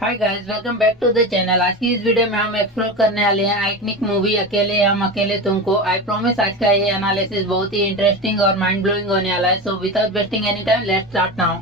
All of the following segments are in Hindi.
Hi guys, welcome back to the channel. आज की इस वीडियो में हम एक्सप्लोर करने वाले हैं आइकनिक मूवी अकेले हम अकेले तुमको। आई प्रॉमिस आज का ये एनालिसिस बहुत ही इंटरेस्टिंग और माइंड ब्लोइंग होने वाला है। So without wasting any time, let's start now.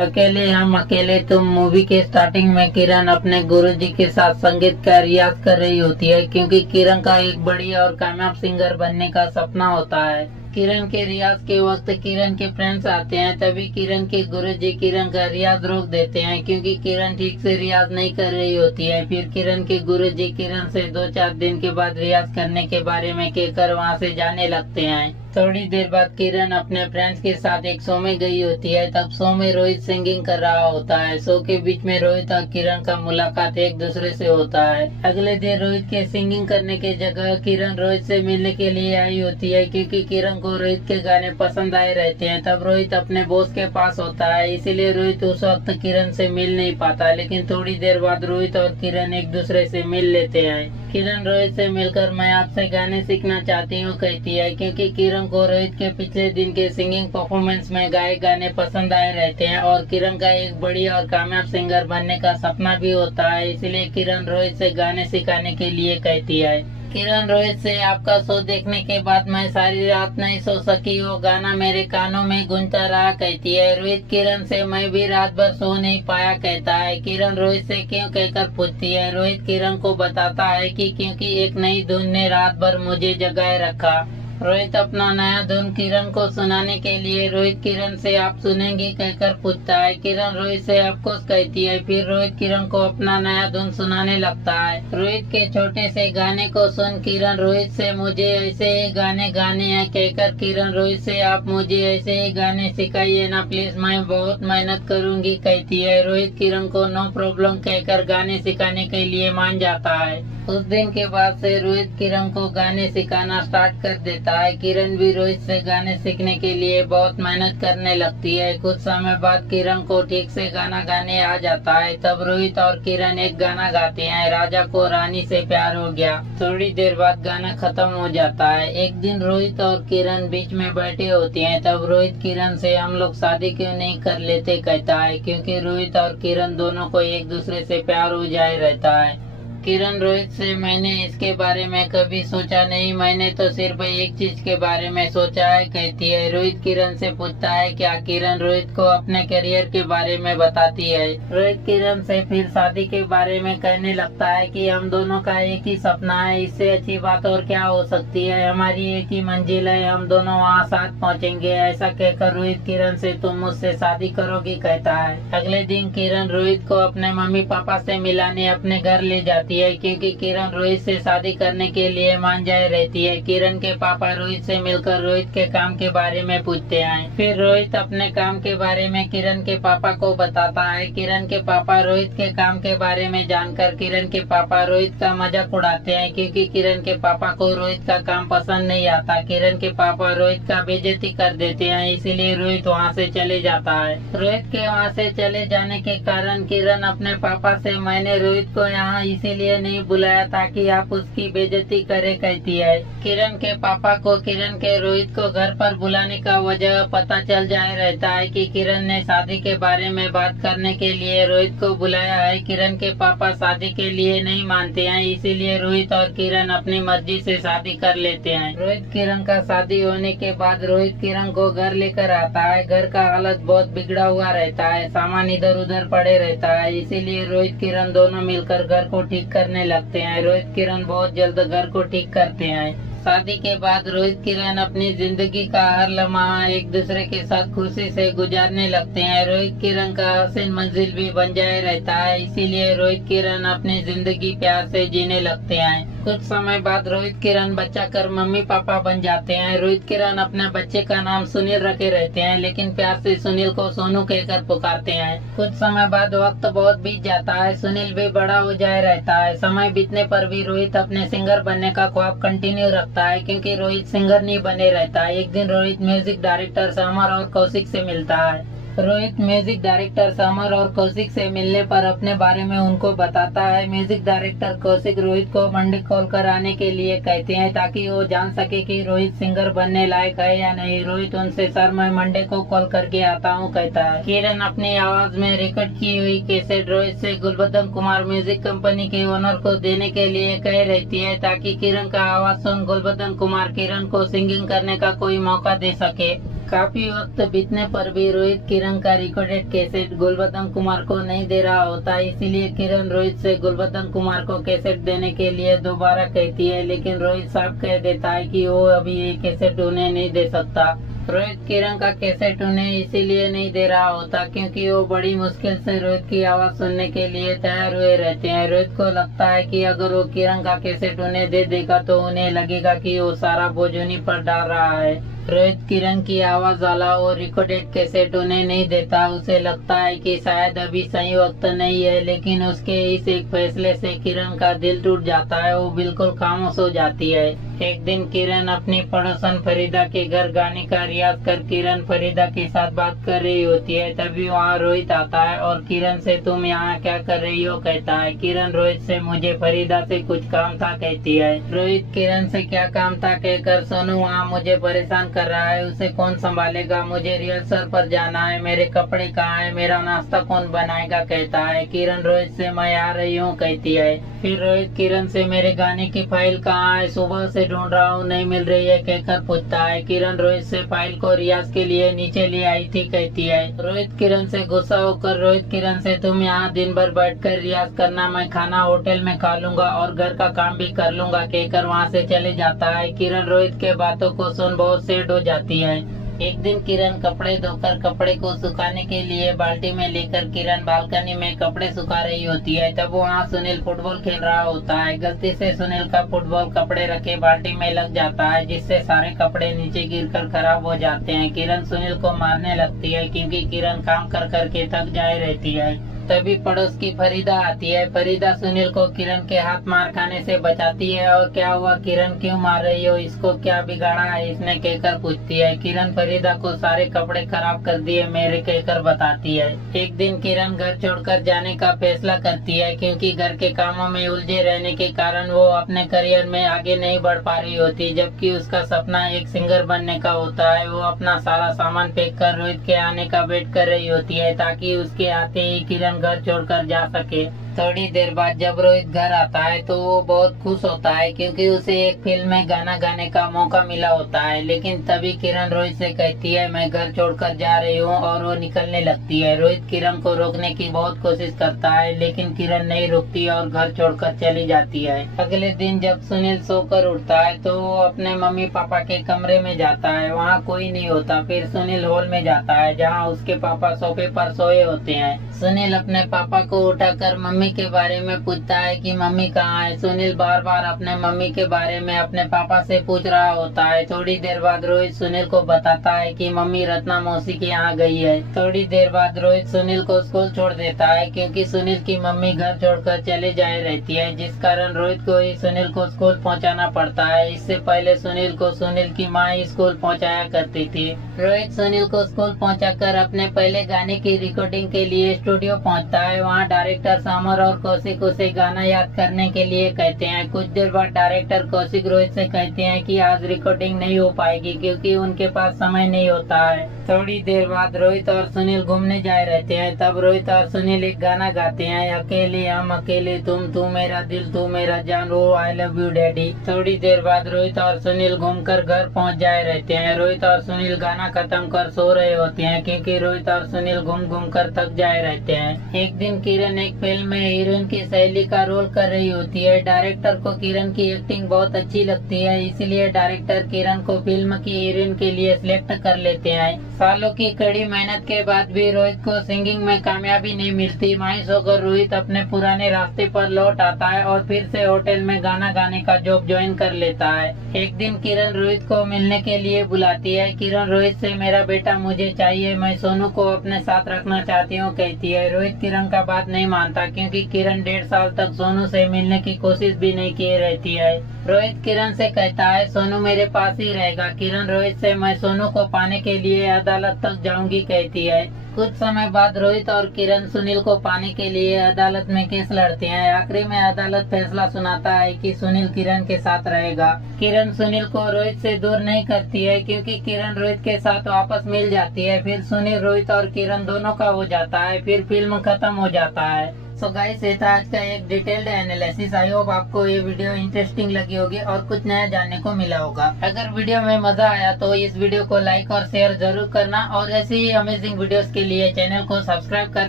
अकेले हम अकेले तुम मूवी के स्टार्टिंग में किरण अपने गुरुजी के साथ संगीत का रियाज कर रही होती है, क्योंकि किरण का एक बड़ी और कामयाब सिंगर बनने का सपना होता है। किरण के रियाज के वक्त किरण के फ्रेंड्स आते हैं, तभी किरण के गुरुजी किरण का रियाज रोक देते हैं, क्योंकि किरण ठीक से रियाज नहीं कर रही होती है। फिर किरण के गुरुजी किरण से 2-4 दिन के बाद रियाज करने के बारे में कहकर वहां से जाने लगते हैं। थोड़ी देर बाद किरण अपने फ्रेंड्स के साथ एक शो में गई होती है। तब शो में रोहित सिंगिंग कर रहा होता है। शो के बीच में रोहित और किरण का मुलाकात एक दूसरे से होता है। अगले दिन रोहित के सिंगिंग करने की जगह किरण रोहित से मिलने के लिए आई होती है, क्योंकि किरण को रोहित के गाने पसंद आए रहते हैं। तब रोहित अपने बॉस के पास होता है, इसीलिए रोहित उस वक्त किरण से मिल नहीं पाता। लेकिन थोड़ी देर बाद रोहित और किरण एक दूसरे से मिल लेते हैं। किरण रोहित से मिलकर मैं आपसे गाने सीखना चाहती हूँ कहती है, क्योंकि किरण को रोहित के पिछले दिन के सिंगिंग परफॉर्मेंस में गाए गाने पसंद आए रहते हैं और किरण का एक बड़ी और कामयाब सिंगर बनने का सपना भी होता है। इसलिए किरण रोहित से गाने सिखाने के लिए कहती है। किरण रोहित से आपका शो देखने के बाद मैं सारी रात नहीं सो सकी, वो गाना मेरे कानों में गूंजता रहा कहती है। रोहित किरण से मैं भी रात भर सो नहीं पाया कहता है। किरण रोहित से क्यों कहकर पूछती है। रोहित किरण को बताता है कि क्योंकि एक नई धुन ने रात भर मुझे जगाए रखा। रोहित अपना नया धुन किरण को सुनाने के लिए रोहित किरण से आप सुनेंगी कहकर पूछता है। किरण रोहित से ऑफकोर्स कहती है। फिर रोहित किरण को अपना नया धुन सुनाने लगता है। रोहित के छोटे से गाने को सुन किरण रोहित से मुझे ऐसे ही गाने गाने हैं कहकर किरण रोहित से आप मुझे ऐसे ही गाने सिखाइए ना प्लीज, मैं बहुत मेहनत करूंगी कहती है। रोहित किरण को नो प्रॉब्लम कहकर गाने सिखाने के लिए मान जाता है। उस दिन के बाद से रोहित किरण को गाने सिखाना स्टार्ट कर देता है। किरण भी रोहित से गाने सीखने के लिए बहुत मेहनत करने लगती है। कुछ समय बाद किरण को ठीक से गाना गाने आ जाता है। तब रोहित और किरण एक गाना गाते हैं, राजा को रानी से प्यार हो गया। थोड़ी देर बाद गाना खत्म हो जाता है। एक दिन रोहित और किरण बीच में बैठे होते हैं। तब रोहित किरण से हम लोग शादी क्यों नहीं कर लेते कहता है, क्योंकि रोहित और किरण दोनों को एक दूसरे से प्यार हो जाए रहता है। किरण रोहित से मैंने इसके बारे में कभी सोचा नहीं, मैंने तो सिर्फ एक चीज के बारे में सोचा है कहती है। रोहित किरण से पूछता है क्या किरण रोहित को अपने करियर के बारे में बताती है। रोहित किरण से फिर शादी के बारे में कहने लगता है कि हम दोनों का एक ही सपना है, इससे अच्छी बात और क्या हो सकती है। हमारी एक ही मंजिल है, हम दोनों वहाँ साथ पहुँचेंगे। ऐसा कहकर रोहित किरण से तुम मुझसे शादी करोगी कहता है। अगले दिन किरण रोहित को अपने मम्मी पापा से मिलाने अपने घर ले जाती है, क्योंकि किरण रोहित से शादी करने के लिए मान जाए रहती है। किरण के पापा रोहित से मिलकर रोहित के काम के बारे में पूछते हैं। फिर रोहित अपने काम के बारे में किरण के पापा को बताता है। किरण के पापा रोहित के काम के बारे में जानकर किरण के पापा रोहित का मजाक उड़ाते हैं, क्योंकि किरण के पापा को रोहित का काम पसंद नहीं आता। किरण के पापा रोहित का बेइज्जती कर देते हैं, इसीलिए रोहित वहाँ से चले जाता है। रोहित के वहाँ से चले जाने के कारण किरण अपने पापा से मैंने रोहित को यहाँ इसीलिए नहीं बुलाया ताकि आप उसकी बेइज्जती करे कहती है। किरण के पापा को किरण के रोहित को घर पर बुलाने का वजह पता चल जाए रहता है कि किरण ने शादी के बारे में बात करने के लिए रोहित को बुलाया है। किरण के पापा शादी के लिए नहीं मानते हैं, इसीलिए रोहित और किरण अपनी मर्जी से शादी कर लेते हैं। रोहित किरण का शादी होने के बाद रोहित किरण को घर लेकर आता है। घर का हालत बहुत बिगड़ा हुआ रहता है, सामान इधर उधर पड़े रहता है, इसीलिए रोहित किरण दोनों मिलकर घर को ठीक करने लगते हैं। रोहित किरण बहुत जल्द घर को ठीक करते हैं। शादी के बाद रोहित किरण अपनी जिंदगी का हर लम्हा एक दूसरे के साथ खुशी से गुजारने लगते हैं। रोहित किरण का हसीन मंजिल भी बन जाए रहता है, इसीलिए रोहित किरण अपनी जिंदगी प्यार से जीने लगते हैं। कुछ समय बाद रोहित किरण बच्चा कर मम्मी पापा बन जाते हैं। रोहित किरण अपने बच्चे का नाम सुनील रखे रहते हैं, लेकिन प्यार से सुनील को सोनू कहकर पुकारते हैं। कुछ समय बाद वक्त बहुत बीत जाता है, सुनील भी बड़ा हो जाए रहता है। समय बीतने पर भी रोहित अपने सिंगर बनने का ख्वाब कंटिन्यू रखता है, क्योंकि रोहित सिंगर नहीं बने रहता है। एक दिन रोहित म्यूजिक डायरेक्टर समर और कौशिक से मिलता है। रोहित म्यूजिक डायरेक्टर समर और कौशिक से मिलने पर अपने बारे में उनको बताता है। म्यूजिक डायरेक्टर कौशिक रोहित को मंडे कॉल कर आने के लिए कहते हैं ताकि वो जान सके कि रोहित सिंगर बनने लायक है या नहीं। रोहित उनसे सर मैं मंडे को कॉल करके आता हूँ कहता है। किरण अपनी आवाज में रिकॉर्ड की हुई कैसेट रोहित से गुलबदन कुमार म्यूजिक कंपनी के ओनर को देने के लिए कह रहती है ताकि किरण का आवाज सुन गुलबदन कुमार किरण को सिंगिंग करने का कोई मौका दे सके। काफी वक्त बीतने पर भी रोहित किरण का रिकॉर्डेड कैसेट गुलबदन कुमार को नहीं दे रहा होता, इसीलिए किरण रोहित से गुलबदन कुमार को कैसेट देने के लिए दोबारा कहती है, लेकिन रोहित साफ कह देता है कि वो अभी ये कैसेट उन्हें नहीं दे सकता। रोहित किरण का कैसेट उन्हें इसीलिए नहीं दे रहा होता क्योंकि वो बड़ी मुश्किल से रोहित की आवाज सुनने के लिए तैयार हुए रहते हैं। रोहित को लगता है कि अगर वो किरण का कैसेट उन्हें दे देगा तो उन्हें लगेगा कि वो सारा बोझ उन्हीं पर डाल रहा है। रोहित किरण की आवाज वाला और रिकॉर्डेड कैसेट उन्हें नहीं देता। उसे लगता है कि शायद अभी सही वक्त नहीं है, लेकिन उसके इस एक फैसले से किरण का दिल टूट जाता है। वो बिल्कुल खामोश हो जाती है। एक दिन किरण अपनी पड़ोसन फरीदा के घर गाने का रियाज कर किरण फरीदा के साथ बात कर रही होती है। तभी वहाँ रोहित आता है और किरण से तुम यहाँ क्या कर रही हो कहता है। किरण रोहित से मुझे फरीदा से कुछ काम था कहती है। रोहित किरण से क्या काम था कहकर सोनू वहाँ मुझे परेशान कर रहा है, उसे कौन संभालेगा, मुझे रिहर्सल पर जाना है, मेरे कपड़े कहाँ है, मेरा नाश्ता कौन बनाएगा कहता है। किरण रोहित से मैं आ रही हूँ कहती है। फिर रोहित किरण से मेरे गाने की फाइल कहाँ है, सुबह से ढूंढ रहा हूँ नहीं मिल रही है कहकर पूछता है। किरण रोहित से फाइल को रियाज के लिए नीचे ले आई थी कहती है। रोहित किरण से गुस्सा होकर रोहित किरण से तुम यहाँ दिन भर बैठकर रियाज करना, मैं खाना होटल में खा लूंगा और घर का काम भी कर लूंगा कहकर वहाँ से चले जाता है। किरण रोहित के बातों को सुन बहुत सैड हो जाती है। एक दिन किरण कपड़े धोकर कपड़े को सुखाने के लिए बाल्टी में लेकर किरण बालकनी में कपड़े सुखा रही होती है। तब वहाँ सुनील फुटबॉल खेल रहा होता है। गलती से सुनील का फुटबॉल कपड़े रखे बाल्टी में लग जाता है, जिससे सारे कपड़े नीचे गिरकर खराब हो जाते हैं। किरण सुनील को मारने लगती है क्योंकि किरण काम कर कर के थक जाए रहती है। तभी पड़ोस की फरीदा आती है। फरीदा सुनील को किरण के हाथ मार खाने से बचाती है और क्या हुआ किरण क्यों मार रही हो, इसको क्या बिगाड़ा है इसने कहकर पूछती है। किरण फरीदा को सारे कपड़े खराब कर दिए मेरे कहकर बताती है। एक दिन किरण घर छोड़कर जाने का फैसला करती है क्योंकि घर के कामों में उलझे रहने के कारण वो अपने करियर में आगे नहीं बढ़ पा रही होती, जबकि उसका सपना एक सिंगर बनने का होता है। वो अपना सारा सामान पैक कर रोहित के आने का वेट कर रही होती है ताकि उसके आते ही किरण घर छोड़कर जा सके। थोड़ी देर बाद जब रोहित घर आता है तो वो बहुत खुश होता है क्योंकि उसे एक फिल्म में गाना गाने का मौका मिला होता है। लेकिन तभी किरण रोहित से कहती है मैं घर छोड़कर जा रही हूँ और वो निकलने लगती है। रोहित किरण को रोकने की बहुत कोशिश करता है, लेकिन किरण नहीं रुकती और घर छोड़कर चली जाती है। अगले दिन जब सुनील सोकर उठता है तो वो अपने मम्मी पापा के कमरे में जाता है। वहाँ कोई नहीं होता। फिर सुनील हॉल में जाता है जहाँ उसके पापा सोफे पर सोए होते हैं। सुनील अपने पापा को उठाकर मम्मी के बारे में पूछता है कि मम्मी कहाँ है। सुनील बार बार अपने मम्मी के बारे में अपने पापा से पूछ रहा होता है। थोड़ी देर बाद रोहित सुनील को बताता है कि मम्मी रत्ना मौसी के यहाँ गई है। थोड़ी देर बाद रोहित सुनील को स्कूल छोड़ देता है क्योंकि सुनील की मम्मी घर छोड़कर चले जाए रहती है, जिस कारण रोहित को ही सुनील को स्कूल पहुँचाना पड़ता है। इससे पहले सुनील को सुनील की माँ ही स्कूल पहुँचाया करती थी। रोहित सुनील को स्कूल पहुँचाकर अपने पहले गाने की रिकॉर्डिंग के लिए स्टूडियो पहुँचता है। वहाँ डायरेक्टर समर और कौशिक उसे गाना याद करने के लिए कहते हैं। कुछ देर बाद डायरेक्टर कौशिक रोहित से कहते हैं कि आज रिकॉर्डिंग नहीं हो पाएगी क्योंकि उनके पास समय नहीं होता है। थोड़ी देर बाद रोहित और सुनील घूमने जाए रहते हैं। तब रोहित और सुनील एक गाना गाते हैं, अकेले हम अकेले तुम, तू मेरा दिल तू मेरा जान, ओ आई लव यू डैडी। थोड़ी देर बाद रोहित और सुनील घूमकर घर पहुंच जाए रहते हैं। रोहित और सुनील गाना खत्म कर सो रहे होते हैं क्योंकि रोहित और सुनील घूम घूम कर थक जाए रहते हैं। एक दिन किरण एक फिल्म में हीरोइन की सहेली का रोल कर रही होती है। डायरेक्टर को किरण की एक्टिंग बहुत अच्छी लगती है, इसलिए डायरेक्टर किरण को फिल्म की हीरोइन के लिए सिलेक्ट कर लेते हैं। सालों की कड़ी मेहनत के बाद भी रोहित को सिंगिंग में कामयाबी नहीं मिलती। मायूस होकर रोहित अपने पुराने रास्ते पर लौट आता है और फिर से होटल में गाना गाने का जॉब ज्वाइन कर लेता है। एक दिन किरण रोहित को मिलने के लिए बुलाती है। किरण रोहित से मेरा बेटा मुझे चाहिए, मैं सोनू को अपने साथ रखना चाहती हूँ कहती है। रोहित किरण का बात नहीं मानता क्योंकि क्योंकि किरण 1.5 साल तक सोनू से मिलने की कोशिश भी नहीं की रहती है। रोहित किरण से कहता है सोनू मेरे पास ही रहेगा। किरण रोहित से मैं सोनू को पाने के लिए अदालत तक जाऊंगी कहती है। कुछ समय बाद रोहित और किरण सुनील को पाने के लिए अदालत में केस लड़ते हैं। आखिरी में अदालत फैसला सुनाता है कि सुनील किरण के साथ रहेगा। किरण सुनील को रोहित से दूर नहीं करती है क्योंकि किरण रोहित के साथ वापस मिल जाती है। फिर सुनील रोहित और किरण दोनों का हो जाता है। फिर फिल्म खत्म हो जाता है। सो गाइस, ये था आज का एक डिटेल्ड एनालिसिस। आई होप आपको ये वीडियो इंटरेस्टिंग लगी होगी और कुछ नया जानने को मिला होगा। अगर वीडियो में मजा आया तो इस वीडियो को लाइक और शेयर जरूर करना और ऐसे ही अमेजिंग वीडियोस के लिए चैनल को सब्सक्राइब कर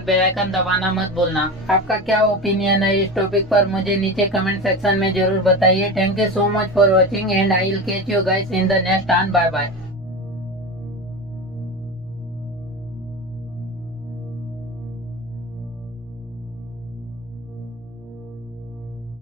बेल आइकन दबाना मत भूलना। आपका क्या ओपिनियन है इस टॉपिक पर मुझे नीचे कमेंट सेक्शन में जरूर बताइए। Thank you so much for watching and I will catch you guys in the next and bye bye.